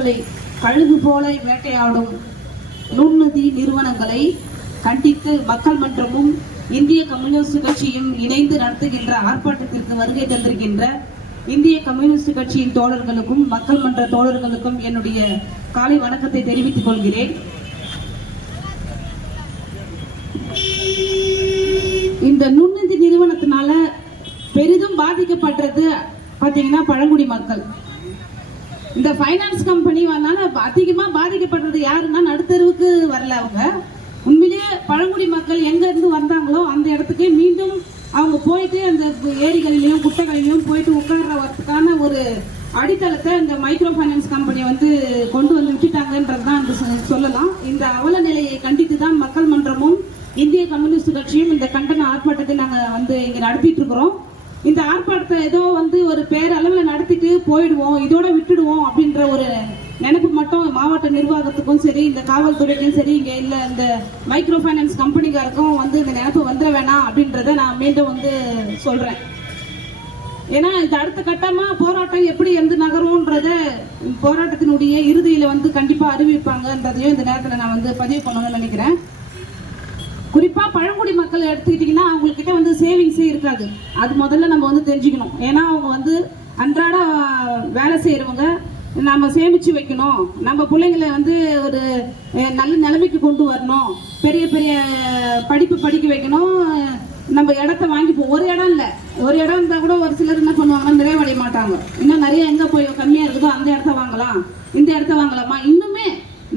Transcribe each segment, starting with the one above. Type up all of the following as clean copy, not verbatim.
மக்களை கழுகு போல வேட்டையாடும் நுண்நிதி நிறுவனங்களை கண்டித்து மக்கள் மன்றமும் இந்திய கம்யூனிஸ்ட் கட்சியும் இணைந்து நடத்துகின்ற ஆர்ப்பாட்டத்திற்கு வருகை தந்திருக்கின்ற இந்திய கம்யூனிஸ்ட் கட்சியின் தோழர்களுக்கும் மக்கள் மன்ற தோழர்களுக்கும் என்னுடைய காலை வணக்கத்தை தெரிவித்துக் கொள்கிறேன். இந்த நுண்நிதி நிறுவனத்தினால பெரிதும் பாதிக்கப்படுறது பாத்தீங்கன்னா பழங்குடி மக்கள். இந்த பைனான்ஸ் கம்பெனி அதிகமா பாதிக்கப்படுறது யாருன்னா நடுத்தருவுக்கு வரல. அவங்க உண்மையிலேயே பழங்குடி மக்கள் எங்க இருந்து வந்தாங்களோ அந்த இடத்துக்கு மீண்டும் அவங்க போயிட்டு அந்த ஏரிகளிலையும் குட்டைகளிலையும் போயிட்டு உட்கார்றதுக்கான ஒரு அடித்தளத்தை இந்த மைக்ரோ பைனான்ஸ் கம்பெனி கொண்டு வந்து விட்டுட்டாங்கன்றதுதான் சொல்லலாம். இந்த அவல நிலையை கண்டித்து தான் மக்கள் மன்றமும் இந்திய கம்யூனிஸ்ட் கட்சியும் இந்த கண்டன ஆர்ப்பாட்டத்தை நாங்க இங்க நடத்திட்டு இருக்கிறோம். இந்த ஆர்ப்பாட்டத்தை ஏதோ ஒரு பேரளவில் நடத்திட்டு போயிடுவோம், இதோட விட்டுடுவோம் அப்படின்ற ஒரு நினைப்பு மட்டும் மாவட்ட நிர்வாகத்துக்கும் சரி, இந்த காவல்துறைக்கும் சரி, இங்க இல்ல இந்த மைக்ரோ பைனான்ஸ் கம்பெனிக்காருக்கும் இந்த நினைப்பு வந்துட வேணாம் அப்படின்றத நான் மீண்டும் சொல்றேன். ஏன்னா இது அடுத்த கட்டமா போராட்டம் எப்படி நகரும்ன்றத போராட்டத்தினுடைய இறுதியில கண்டிப்பா அறிவிப்பாங்கன்றதையும் இந்த நேரத்தில் நான் பதிவு பண்ணணும்னு நினைக்கிறேன். குறிப்பா பழங்குடி மக்கள் எடுத்துக்கிட்டீங்கன்னா அவங்கக்கிட்ட சேவிங்ஸே இருக்காது. அது முதல்ல நம்ம தெரிஞ்சுக்கணும். ஏன்னா அவங்க அன்றாட வேலை செய்யறவங்க. நம்ம சேமிச்சு வைக்கணும், நம்ம பிள்ளைங்களை ஒரு நல்ல நிலைமைக்கு கொண்டு வரணும், பெரிய பெரிய படிப்பு படிக்க வைக்கணும், நம்ம இடத்த வாங்கி ஒரு இடம் இல்லை, ஒரு இடம் இருந்தால் கூட ஒரு சிலர் என்ன பண்ணுவாங்கன்னா நிறைவடைய மாட்டாங்க. இன்னும் நிறைய எங்கே போய் கம்மியாக இருக்குதோ அந்த இடத்த வாங்கலாம், இந்த இடத்த வாங்கலாமா, இன்னுமே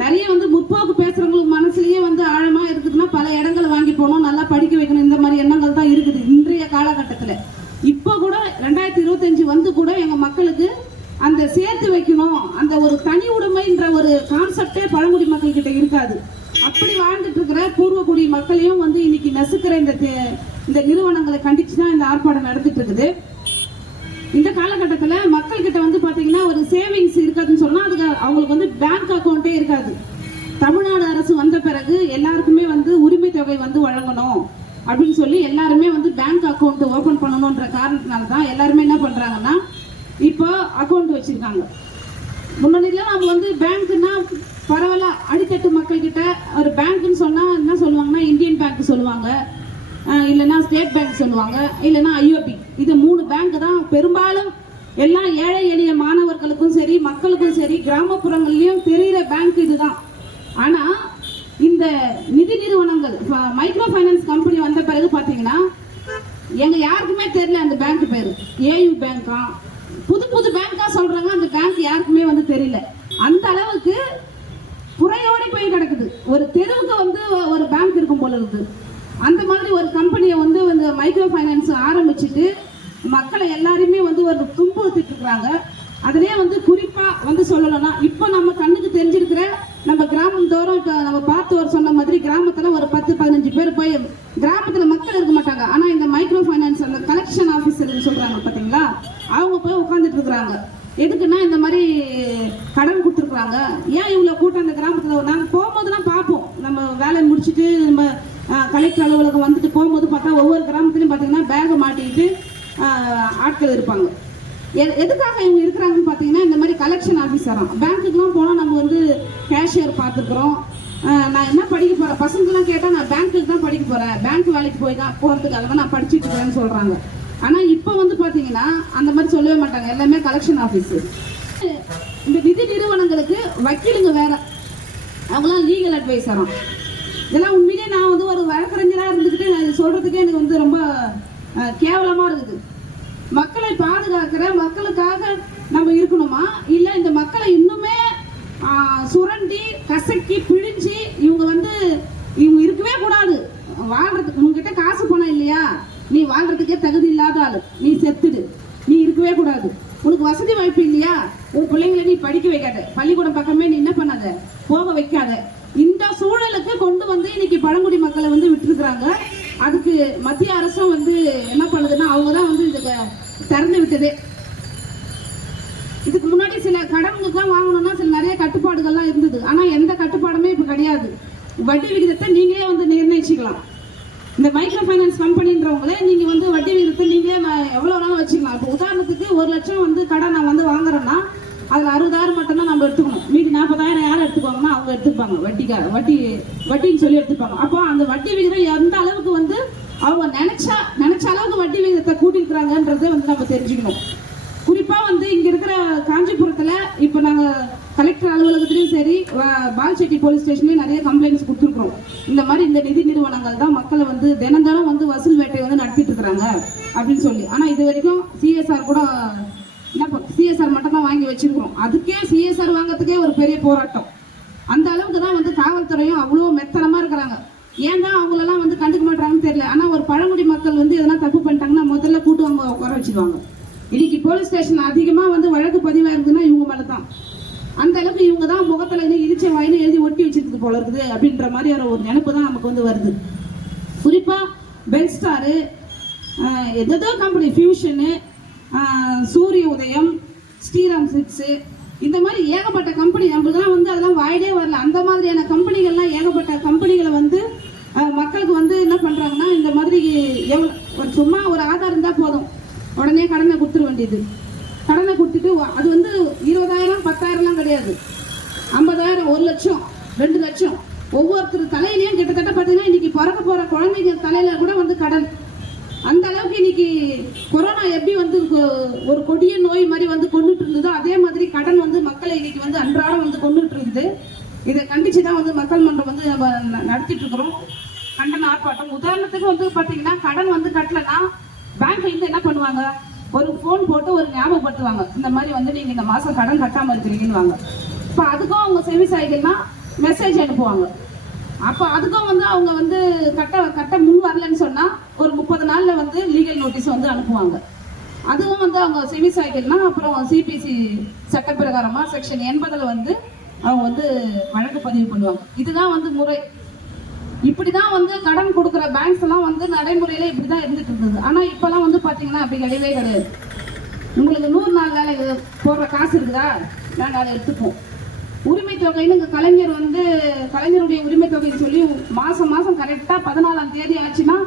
நிறைய முற்போக்கு பேசுறவங்களுக்கு மனசுலயே ஆழமா இருக்குதுன்னா பல இடங்களை வாங்கி போகணும், நல்லா படிக்க வைக்கணும், இந்த மாதிரி எண்ணங்கள் தான் இருக்குது இன்றைய காலகட்டத்தில். இப்போ கூட 2025 கூட எங்க மக்களுக்கு அந்த சேர்த்து வைக்கணும், அந்த ஒரு தனி உடைமைன்ற ஒரு கான்செப்டே பழங்குடி மக்கள் கிட்ட இருக்காது. அப்படி வாழ்ந்துட்டு இருக்கிற பூர்வக்குடி மக்களையும் இன்னைக்கு நசுக்கிற இந்த நிறுவனங்களை கண்டிச்சு தான் இந்த ஆர்ப்பாட்டம் நடந்துட்டு இருக்குது. இந்த காலகட்டத்தில் மக்கள் கிட்ட பாத்தீங்கன்னா ஒரு சேவிங்ஸ் இருக்காதுன்னு சொன்னா அதுக்கு அவங்களுக்கு பேங்க் அக்கௌண்டே இருக்காது. தமிழ்நாடு அரசு வந்த பிறகு எல்லாருக்குமே உரிமை தொகை வழங்கணும் அப்படின்னு சொல்லி எல்லாருமே பேங்க் அக்கௌண்ட் ஓபன் பண்ணணும்ன்ற காரணத்தினால தான் எல்லாருமே என்ன பண்றாங்கன்னா இப்போ அக்கௌண்ட் வச்சிருக்காங்க. முன்னாடிலாம் நம்ம பேங்க்னா பரவாயில்ல, அடித்தட்டு மக்கள் கிட்ட ஒரு பேங்க்னு சொன்னா என்ன சொல்லுவாங்கன்னா இந்தியன் பேங்க் சொல்லுவாங்க, இல்லைன்னா ஸ்டேட் பேங்க் சொல்லுவாங்க, இல்லைன்னா ஐஓபி. இது 3 பேங்க் தான் பெரும்பாலும் எல்லா ஏழை எளிய மாணவர்களுக்கும் சரி, மக்களுக்கும் சரி, கிராமப்புறங்கள்லயும் தெரிகிற பேங்க் இதுதான். ஆனா இந்த நிதி நிறுவனங்கள் மைக்ரோ பைனான்ஸ் கம்பெனி வந்த பிறகு பாத்தீங்கன்னா எங்க யாருக்குமே தெரியல அந்த பேங்க் பேரு. ஏயு பேங்கா, புது புது பேங்கா சொல்றாங்க, அந்த பேங்க் யாருக்குமே தெரியல. அந்த அளவுக்கு புறையோடி போய் கிடக்குது. ஒரு தெருவுக்கு ஒரு பேங்க் இருக்கும் போல இருக்குது. அந்த மாதிரி ஒரு கம்பெனியை இந்த மைக்ரோ பைனான்ஸ் ஆரம்பிச்சுட்டு மக்களை எல்லாருமே ஒரு துன்புறுத்திட்டு இருக்கிறாங்க. அதுலேயே குறிப்பா சொல்லணும்னா இப்போ நம்ம கண்ணுக்கு தெரிஞ்சிருக்கிற நம்ம கிராமம் தோறும் நம்ம பார்த்து சொன்ன மாதிரி கிராமத்துல ஒரு 10-15 பேர் போய் கிராமத்துல மக்கள் இருக்க மாட்டாங்க. ஆனா இந்த மைக்ரோ பைனான்ஸ் அந்த கலெக்ஷன் ஆபீசர் சொல்றாங்க பாத்தீங்களா, அவங்க போய் உட்காந்துட்டு இருக்கிறாங்க. எதுக்குன்னா இந்த மாதிரி கடன் கொடுத்துருக்குறாங்க. ஏன் இவ்வளவு கூட்டம் அந்த கிராமத்துல? நாங்க போகும்போதுலாம் பார்ப்போம், நம்ம வேலையை முடிச்சுட்டு நம்ம கலெக்டர் அலுவலகம் போகும்போது பார்த்தா ஒவ்வொரு கிராமத்துலையும் பார்த்தீங்கன்னா பேகை மாட்டிக்கிட்டு ஆட்கள் இருப்பாங்க. எதுக்காக இவங்க இருக்கிறாங்கன்னு பார்த்தீங்கன்னா இந்த மாதிரி கலெக்ஷன் ஆஃபீஸராக. பேங்க்குக்கெலாம் போனால் நம்ம கேஷியர் பார்த்துக்கிறோம். நான் என்ன படிக்க போகிறேன், பசங்களாம் கேட்டால் நான் பேங்க்குக்கு தான் படிக்க போகிறேன், பேங்க் வேலைக்கு போகிறதுக்காக தான் நான் படிச்சுட்டு இருக்கிறேன்னு சொல்கிறாங்க. ஆனால் இப்போ பார்த்தீங்கன்னா அந்த மாதிரி சொல்லவே மாட்டாங்க, எல்லாமே கலெக்ஷன் ஆஃபீஸு. இந்த நிதி நிறுவனங்களுக்கு வக்கீலுங்க வேற, அவங்களாம் லீகல் அட்வைசராக. இதெல்லாம் உண்மையிலே நான் ஒரு வழக்கறிஞராக இருந்துக்கிட்டு நான் சொல்கிறதுக்கே எனக்கு ரொம்ப கேவலமாக இருக்குது. மக்களை பாதுகாக்கிற மக்களுக்காக நம்ம இருக்கணுமா, இல்லை இந்த மக்களை இன்னுமே சுரண்டி கசக்கி பிழிஞ்சு இவங்க இருக்கவே கூடாது, வாழ்றதுக்கு உங்ககிட்ட காசு பணம் இல்லையா, நீ வாழ்றதுக்கே தகுதி இல்லாத ஆளு, நீ செத்துடு, நீ இருக்கவே கூடாது, உனக்கு வசதி வாய்ப்பு இல்லையா, உன் பிள்ளைங்களை நீ படிக்க வைக்காத, பள்ளிக்கூடம் பக்கமே நீ என்ன பண்ணாத, போக வைக்காத. இந்த சூழலுக்கு கொண்டு இன்னைக்கு பழங்குடி மக்களை விட்டுருக்குறாங்க. அதுக்கு மத்திய அரசும் என்ன பண்ணுதுன்னா அவங்க தான் இதுக்கு திறந்து விட்டது. இதுக்கு முன்னாடி சில கடன்களுக்கு வாங்கணும்னா சில நிறைய கட்டுப்பாடுகள்லாம் இருந்தது. ஆனா எந்த கட்டுப்பாடுமே இப்ப கிடையாது. வட்டி விகிதத்தை நீங்களே நிர்ணயிச்சுக்கலாம். இந்த மைக்ரோ ஃபைனான்ஸ் கம்பெனின்றவங்களே நீங்க வட்டி விகிதத்தை நீங்களே எவ்வளவு நாள் வச்சுக்கலாம். இப்போ உதாரணத்துக்கு 1 லட்சம் கடன் நான் வாங்குறேன்னா அதுல 60,000 மட்டும் தான் நம்ம எடுத்துக்கணும். எடுத்துப்பாங்க, வட்டின்னு சொல்லி எடுத்துப்பாங்க. அப்போ அந்த வட்டி விகிதம் எந்த அளவுக்கு வந்து அவங்க நினைச்ச அளவுக்கு வட்டி விகிதத்தை கூட்டிருக்கிறாங்கன்றதை வந்து நம்ம தெரிஞ்சுக்கணும். குறிப்பா வந்து இங்க இருக்கிற காஞ்சிபுரத்துல இப்ப நாங்க கலெக்டர் அலுவலகத்திலயும் சரி, பால்செட்டி போலீஸ் ஸ்டேஷன்லயும் நிறைய கம்ப்ளைண்ட்ஸ் கொடுத்துருக்கோம். இந்த மாதிரி இந்த நிதி நிறுவனங்கள் தான் மக்களை வந்து தினம் வந்து வசூல் வேட்டையை வந்து நடத்திட்டு இருக்கிறாங்க அப்படின்னு சொல்லி. ஆனா இது வரைக்கும் சிஎஸ்ஆர் கூட சிஎஸ்ஆர் மட்டும் தான் வாங்கி வச்சிருக்கிறோம். அதுக்கே சிஎஸ்ஆர் வாங்கறதுக்கே ஒரு பெரிய போராட்டம். அந்த அளவுக்கு தான் வந்து காவல்துறையும் அவ்வளோ மெத்தனமா இருக்கிறாங்க. ஏன் தான் அவங்களெல்லாம் வந்து கண்டுக்க மாட்டாங்கன்னு தெரியல. ஆனா ஒரு பழங்குடி மக்கள் வந்து எதனா தப்பு பண்ணிட்டாங்கன்னா முதல்ல கூட்டு அவங்க உட்கார வச்சிருவாங்க. இன்னைக்கு போலீஸ் ஸ்டேஷன் அதிகமா வந்து வழக்கு பதிவாயிருக்குன்னா இவங்க மேல தான். அந்த அளவுக்கு இவங்க தான் முகத்துல இடிச்ச வாயின்னு எழுதி ஒட்டி வச்சிருக்கு போல இருக்குது அப்படின்ற மாதிரி ஒரு நினைப்பு தான் நமக்கு வந்து வருது. குறிப்பா பென்ஸ்டாரு, எதோ கம்பெனி, ஃபியூஷனு, சூரிய உதயம், ஸ்ரீராம் சிட்ஸு, இந்த மாதிரி ஏகப்பட்ட கம்பெனி, நம்மளுக்குலாம் வந்து அதெல்லாம் வாயிலே வரல. அந்த மாதிரியான கம்பெனிகள்லாம் ஏகப்பட்ட கம்பெனிகளை வந்து மக்களுக்கு வந்து என்ன பண்றாங்கன்னா, இந்த மாதிரி ஒரு சும்மா ஒரு ஆதார் இருந்தா போதும், உடனே கடனை கொடுத்துட வேண்டியது. கடனை கொடுத்துட்டு அது வந்து 20,000 10,000லாம் கிடையாது, 50,000, 1 லட்சம், 2 லட்சம், ஒவ்வொருத்தர் தலையிலையும் கிட்டத்தட்ட பார்த்தீங்கன்னா இன்னைக்கு பிறக்க போற குழந்தைங்க தலையில கூட வந்து கடன். அந்த அளவுக்கு இன்னைக்கு கொரோனா எப்படி வந்து ஒரு கொடிய நோய் மாதிரி வந்து கொண்டுட்டு இருந்ததோ அதே மாதிரி கடன் வந்து மக்களை இன்னைக்கு வந்து அன்றாடம் வந்து கொண்டுட்டு இருக்குது. இதை கண்டிச்சுதான் வந்து மக்கள் மன்றம் வந்து நம்ம நடத்திட்டு இருக்கிறோம், கண்டன ஆர்ப்பாட்டம். உதாரணத்துக்கு வந்து பாத்தீங்கன்னா கடன் வந்து கட்டலன்னா பேங்க்ல இருந்து என்ன பண்ணுவாங்க, ஒரு போன் போட்டு ஒரு ஞாபகப்படுத்துவாங்க, இந்த மாதிரி வந்து நீங்க இந்த மாசம் கடன் கட்டாம இருக்கிறீங்கன்னு வாங்க. இப்போ அதுக்கும் அவங்க செவி சாய்கள்னா மெசேஜ் அனுப்புவாங்க. அப்போ அதுக்கும் வந்து அவங்க வந்து கட்ட முன் வரலன்னு சொன்னா ஒரு 30 நாள்ல வந்து லீகல் நோட்டீஸ் வந்து அனுப்புவாங்க. அதுவும் வந்து அவங்க செவி சாய்கள்னா அப்புறம் சிபிசி சட்டப்பிரகாரமா செக்ஷன் 80ல் வந்து அவங்க வந்து வழக்கு பதிவு பண்ணுவாங்க. இதுதான் வந்து முறை. இப்படிதான் வந்து கடன் கொடுக்குற பேங்க்ஸ் எல்லாம் வந்து நடைமுறையில இப்படிதான் இருந்துட்டு இருந்தது. ஆனா இப்பெல்லாம் வந்து பாத்தீங்கன்னா அப்படி கிடையவே கிடையாது. உங்களுக்கு 100 நாள் வேலை போடுற காசு இருக்குதா, நாங்கள் அதை எடுத்துப்போம். உரிமை தொகைன்னு கலைஞருடைய உரிமை தொகைன்னு சொல்லி மாசம் கரெக்டா 14ஆம் தேதி ஆச்சுன்னா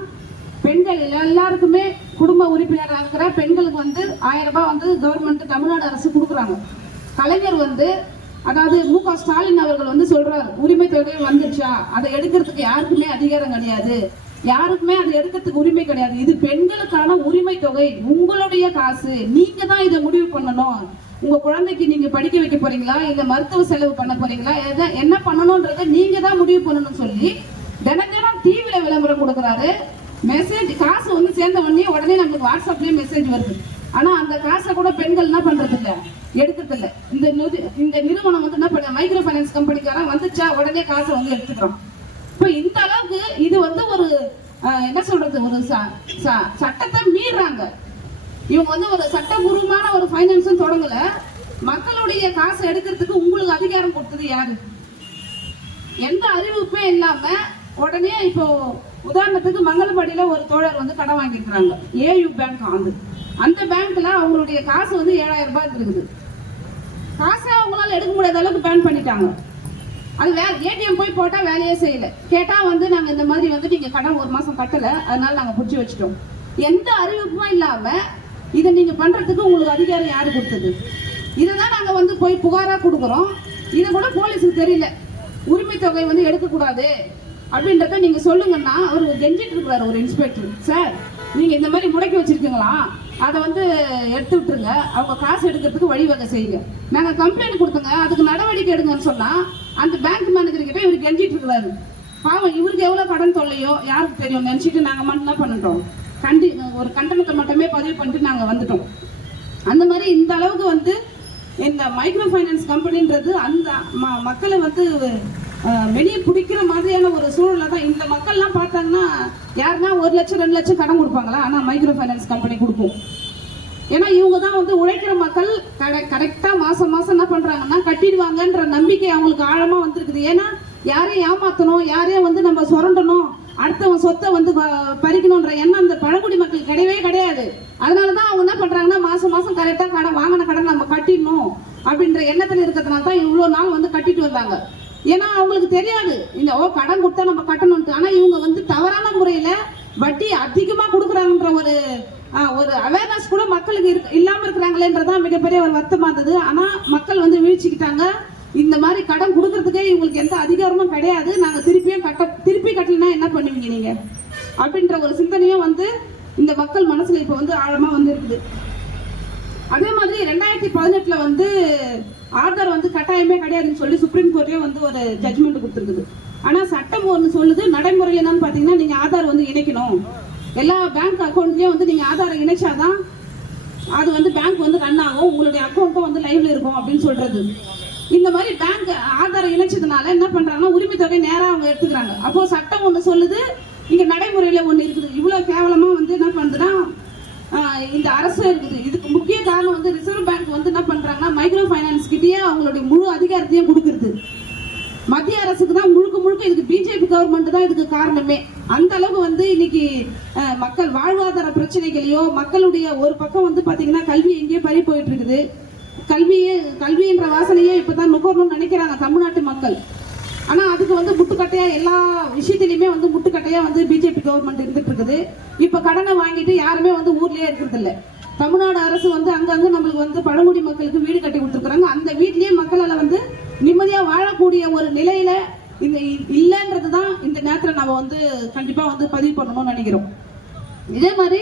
பெண்கள் எல்லாருக்குமே குடும்ப உறுப்பினராக இருக்கிற பெண்களுக்கு வந்து 1000 ரூபாய் வந்து கவர்மெண்ட் தமிழ்நாடு அரசு கொடுக்குறாங்க. கலைஞர் வந்து அதாவது மு.க. ஸ்டாலின் அவர்கள் வந்து சொல்றாரு, உரிமை தொகை வந்துச்சா, அதை எடுக்கிறதுக்கு யாருக்குமே அதிகாரம் கிடையாது, யாருக்குமே அதை எடுக்கிறதுக்கு உரிமை கிடையாது, இது பெண்களுக்கான உரிமை தொகை, உங்களுடைய காசு, நீங்க தான் இதை முடிவு பண்ணணும். உங்க குழந்தைக்கு நீங்க படிக்க வைக்க போறீங்களா, இல்ல மருத்துவ செலவு பண்ண போறீங்களா, என்ன பண்ணணும்ன்றத நீங்க தான் முடிவு பண்ணணும்னு சொல்லி தினம் டிவில விளம்பரம் கொடுக்குறாரு. மெசேஜ் காசு வந்து சேர்ந்த உடனே நமக்கு வாட்ஸ்அப்லயே மெசேஜ் வருது. ஆனா அந்த காசை கூட பெண்கள் என்ன பண்றது இல்ல, எடுக்கிறது இல்ல. இந்த நிறுவனம் வந்து என்ன பண்ண, மைக்ரோ பைனான்ஸ் கம்பெனிக்காரன் வந்துச்சா உடனே காசை வந்து எடுத்துக்கிறோம். இப்போ இந்த அளவுக்கு இது வந்து ஒரு என்ன சொல்றது, ஒரு சட்டத்தை மீறாங்க இவங்க. வந்து ஒரு சட்டபூர்வமான ஒரு ஃபைனான்ஸும் தொடங்கல. மக்களுடைய காசை எடுக்கிறதுக்கு உங்களுக்கு அதிகாரம் கொடுத்தது யாரு? எந்த அறிவிப்புமே இல்லாம உடனே இப்போ உதாரணத்துக்கு மங்களபாடியில ஒரு தோழர் வந்து கடன் வாங்கியிருக்கிறாங்க, ஏயு பேங்க். அந்த பேங்க்ல அவங்களுடைய காசு வந்து 7,000 ரூபாய் இருக்குது. காசை அவங்களால எடுக்க முடியாத அளவுக்கு பேன் பண்ணிட்டாங்க. அது ஏடிஎம் போய் போட்டா வேலையே செய்யல. கேட்டா வந்து நாங்க இந்த மாதிரி வந்து நீங்க கடன் 1 மாசம் கட்டல, அதனால நாங்க புடிச்சு வச்சுட்டோம். எந்த அறிவிப்பும் இல்லாம இதை நீங்க பண்றதுக்கு உங்களுக்கு அதிகாரம் யாரு கொடுத்தது? இதைதான் நாங்க வந்து போய் புகாரா கொடுக்குறோம். இதை கூட போலீஸுக்கு தெரியல, உரிமை தொகை வந்து எடுக்கக்கூடாது அப்படின்றத நீங்க சொல்லுங்கன்னா அவர் கெஞ்சிட்டு இருக்கிறாரு ஒரு இன்ஸ்பெக்டர். சார், நீங்க இந்த மாதிரி முடக்கி வச்சிருக்கீங்களா, அதை வந்து எடுத்து விட்டுருங்க, அவங்க காசு எடுக்கிறதுக்கு வழிவகை செய்யுங்க, நாங்க கம்ப்ளைண்ட் கொடுத்துங்க, அதுக்கு நடவடிக்கை எடுங்கன்னு சொன்னா அந்த பேங்க் மேனேஜர் கிட்ட இவர் கெஞ்சிட்டு இருக்கிறாரு. பாவம், இவருக்கு எவ்வளவு கடன் தொல்லையோ யாருக்கு தெரியும் நினைச்சிட்டு நாங்க மட்டும் என்ன பண்ணிட்டோம், ஒரு கண்டனத்தை மட்டுமே பதிவு பண்ணிட்டு நாங்க வந்துட்டோம். அந்த மாதிரி இந்த அளவுக்கு வந்து இந்த மைக்ரோ ஃபைனான்ஸ் கம்பெனின்றது அந்த மக்களை வந்து வெளியே பிடிக்கிற மாதிரியான ஒரு சூழலை தான். இந்த மக்கள்லாம் பார்த்தாங்கன்னா யாருன்னா 1 லட்சம் 2 லட்சம் கடன் கொடுப்பாங்களா, ஆனா மைக்ரோ ஃபைனான்ஸ் கம்பெனி கொடுக்கும். ஏன்னா இவங்க தான் வந்து உழைக்கிற மக்கள் கரெக்டா மாசம் என்ன பண்றாங்கன்னா கட்டிடுவாங்கன்ற நம்பிக்கை அவங்களுக்கு ஆழமா வந்திருக்குது. ஏன்னா யாரையும் ஏமாத்தணும், யாரையும் வந்து நம்ம சுரண்டணும், அடுத்தவன் சொத்தை வந்து பறிக்கணும்ன்ற எண்ணம் அந்த பழங்குடி மக்கள் கிடையவே கிடையாது. அதனாலதான் அவங்க என்ன பண்றாங்கன்னா மாசம் கரெக்டா கடன் வாங்கின கடன் நம்ம கட்டிடணும் அப்படின்ற எண்ணத்துல இருக்கிறதுனால தான் இவ்வளவு நாள் வந்து கட்டிட்டு வந்தாங்க. ஏன்னா அவங்களுக்கு தெரியாது இந்த கடன் கொடுத்தா நம்ம கட்டணும்ட்டு. ஆனா இவங்க வந்து தவறான முறையில வட்டி அதிகமா கொடுக்குறாங்கன்ற ஒரு அவேர்னஸ் கூட மக்களுக்கு இல்லாம இருக்கிறாங்களேன்றதான் மிகப்பெரிய ஒரு வருத்தமா இருந்தது. ஆனா மக்கள் வந்து வீழ்ச்சிக்கிட்டாங்க. இந்த மாதிரி கடன் கொடுக்கறதுக்கே இவங்களுக்கு எந்த அதிகாரமும் கிடையாது. நாங்க திருப்பி கட்டலன்னா என்ன பண்ணுவீங்க நீங்க அப்படின்ற ஒரு சிந்தனையும் வந்து இந்த மக்கள் மனசுல இப்ப வந்து ஆழமா வந்து இருக்குது. அதே மாதிரி 2018 வந்து ஆதார் வந்து கட்டாயமே கிடையாதுன்னு சொல்லி சுப்ரீம் கோர்ட்லயே வந்து ஒரு ஜட்மெண்ட் கொடுத்துருக்குது. ஆனா சட்டம் ஒன்று சொல்லுது, நடைமுறையில் என்னன்னு பாத்தீங்கன்னா நீங்க ஆதார் வந்து இணைக்கணும். எல்லா பேங்க் அக்கௌண்ட்லயும் வந்து நீங்க ஆதாரை இணைச்சாதான் அது வந்து பேங்க் வந்து ரன் ஆகும், உங்களுடைய அக்கௌண்ட்டும் வந்து லைவ்ல இருக்கும் அப்படின்னு சொல்றது. இந்த மாதிரி பேங்க் ஆதாரை இணைச்சதுனால என்ன பண்றாங்கன்னா உரிமை தொகை நேரா அவங்க எடுத்துக்கிறாங்க. அப்போ சட்டம் ஒண்ணு சொல்லுது, இங்க நடைமுறையில ஒண்ணு இருக்குது. இவ்வளவு கேவலமா வந்து என்ன பண்ணுதுன்னா இந்த அரசு இருக்குது. இதுக்கு முக்கிய காரணம் வந்து ரிசர்வ் பேங்க் வந்து என்ன பண்றாங்கன்னா மைக்ரோ ஃபைனான்ஸ் கிட்டயே அவங்களுடைய முழு அதிகாரத்தையும் கொடுக்கறது. மத்திய அரசுக்கு தான் முழுக்க இதுக்கு பிஜேபி கவர்மெண்ட் தான் இதுக்கு காரணமே. அந்த அளவுக்கு வந்து இன்னைக்கு மக்கள் வாழ்வாதார பிரச்சனைகளையோ, மக்களுடைய ஒரு பக்கம் வந்து பாத்தீங்கன்னா கல்வி எங்கேயோ பறி போயிட்டு இருக்குது. கல்வின்ற வாசனையே இப்பதான் நுகரணும்னு நினைக்கிறாங்க தமிழ்நாட்டு மக்கள். ஆனா அதுக்கு வந்து முட்டுக்கட்டையா எல்லா விஷயத்திலயுமே வந்து முட்டுக்கட்டையா வந்து பிஜேபி கவர்மெண்ட் இருந்துட்டு இருக்குது. இப்ப கடனை வாங்கிட்டு யாருமே வந்து ஊர்லயே இருக்கிறது இல்ல. தமிழ்நாடு அரசு வந்து அங்கங்க நம்மளுக்கு வந்து பழங்குடி மக்களுக்கு வீடு கட்டி கொடுத்துருக்காங்க. அந்த வீட்லயே மக்களால வந்து நிம்மதியா வாழக்கூடிய ஒரு நிலையில இந்த இல்லைன்றதுதான் இந்த நேரத்துல நம்ம வந்து கண்டிப்பா வந்து பதிவு பண்ணணும்னு நினைக்கிறோம். இதே மாதிரி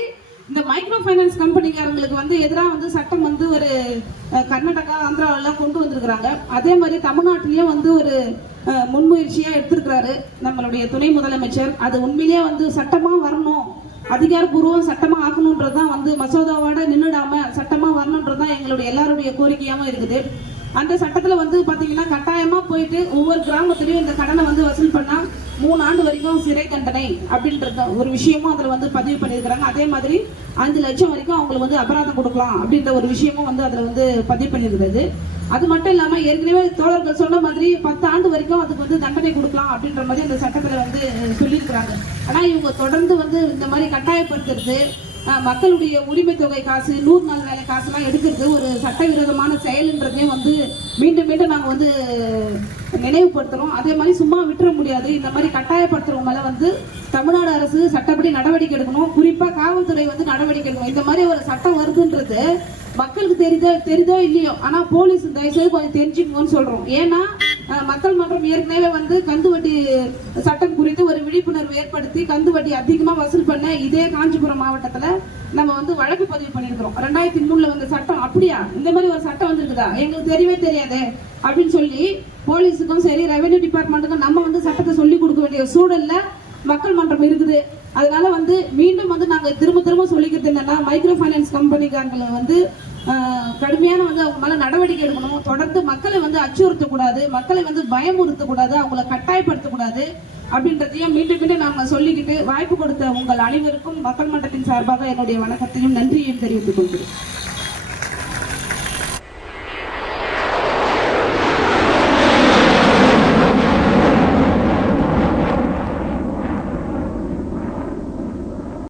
இந்த மைக்ரோ ஃபைனான்ஸ் கம்பெனிக்காரங்களுக்கு வந்து எதிராக வந்து சட்டம் வந்து ஒரு கர்நாடகா ஆந்திராவெல்லாம் கொண்டு வந்திருக்கிறாங்க. அதே மாதிரி தமிழ்நாட்டிலயும் வந்து ஒரு முன்முயற்சியா எடுத்திருக்கிறாரு நம்மளுடைய துணை முதலமைச்சர். அது உண்மையிலேயே வந்து சட்டமா வரணும், அதிகாரப்பூர்வம் சட்டமா ஆக்கணும்ன்றதுதான் வந்து மசோதாவோட நின்றுடாம சட்டமா வரணும்ன்றதுதான் எங்களுடைய எல்லாருடைய கோரிக்கையாவும் இருக்குது. அந்த சட்டத்துல வந்து பாத்தீங்கன்னா கட்டாயமா போயிட்டு ஒவ்வொரு கிராமத்திலையும் இந்த கடனை வந்து வசூல் பண்ணா 3 ஆண்டு வரைக்கும் சிறை தண்டனை அப்படின்றது ஒரு விஷயமும் அதுல வந்து பதிவு பண்ணியிருக்கிறாங்க. அதே மாதிரி 5 லட்சம் வரைக்கும் அவங்களுக்கு வந்து அபராதம் கொடுக்கலாம் அப்படின்ற ஒரு விஷயமும் வந்து அதுல வந்து பதிவு பண்ணியிருக்கிறது. அது மட்டும் இல்லாம ஏற்கனவே தோழர்கள் சொன்ன மாதிரி 10 ஆண்டு வரைக்கும் அதுக்கு வந்து தண்டனை கொடுக்கலாம் அப்படின்ற மாதிரி அந்த சட்டத்துல வந்து சொல்லியிருக்கிறாங்க. ஆனா இவங்க தொடர்ந்து வந்து இந்த மாதிரி கட்டாயப்படுத்துறது, மக்களுடைய உரிமை தொகை காசு, 100 நாள் வேலை காசுலாம் எடுக்கிறது ஒரு சட்டவிரோதமான செயல்ன்றதையும் வந்து மீண்டும் நாங்கள் வந்து நினைவுபடுத்துறோம். அதே மாதிரி சும்மா விட்டுற முடியாது. இந்த மாதிரி கட்டாயப்படுத்துறவங்க மேல வந்து தமிழ்நாடு அரசு சட்டப்படி நடவடிக்கை எடுக்கணும். குறிப்பா காவல்துறை வந்து நடவடிக்கை எடுக்கணும். இந்த மாதிரி ஒரு சட்டம் வருதுன்றது மக்களுக்கு தெரிதோ இல்லையோ, ஆனா போலீஸ் தயவுசெய்து கொஞ்சம் தெரிஞ்சுக்கணும்னு சொல்றோம். ஏன்னா மக்கள் மன்றம் ஏற்கனவே வந்து கந்து வட்டி சட்டம் குறித்து ஒரு விழிப்புணர்வு ஏற்படுத்தி கந்து வட்டி அதிகமா வசூல் பண்ண இதே காஞ்சிபுரம் மாவட்டத்துல நம்ம வந்து வழக்கு பதிவு பண்ணிருக்கிறோம். 2003 வந்த சட்டம். அப்படியா இந்த மாதிரி ஒரு சட்டம் வந்திருக்குதா, எங்களுக்கு தெரியவே தெரியாது அப்படின்னு சொல்லி போலீஸுக்கும் சரி ரெவென்யூ டிபார்ட்மெண்ட்டுக்கும் நம்ம வந்து சட்டத்தை சொல்லி கொடுக்க வேண்டிய சூழல்ல மக்கள் மன்றம் இருக்குது. அதனால வந்து மீண்டும் வந்து நாங்க திரும்ப சொல்லிக்கிறது என்னன்னா மைக்ரோ ஃபைனான்ஸ் கம்பெனிக்காரங்களை வந்து கடுமையான வந்து அவங்க மேல நடவடிக்கை எடுக்கணும். தொடர்ந்து மக்களை வந்து அச்சுறுத்தக்கூடாது, மக்களை வந்து பயமுறுத்தக்கூடாது, அவங்களை கட்டாயப்படுத்தக்கூடாது அப்படின்றதையும் மீண்டும் நாங்கள் சொல்லிக்கிட்டு வாய்ப்பு கொடுத்த உங்கள் அனைவருக்கும் மக்கள் மன்றத்தின் சார்பாக என்னுடைய வணக்கத்தையும் நன்றியையும் தெரிவித்துக் கொள்கிறேன்.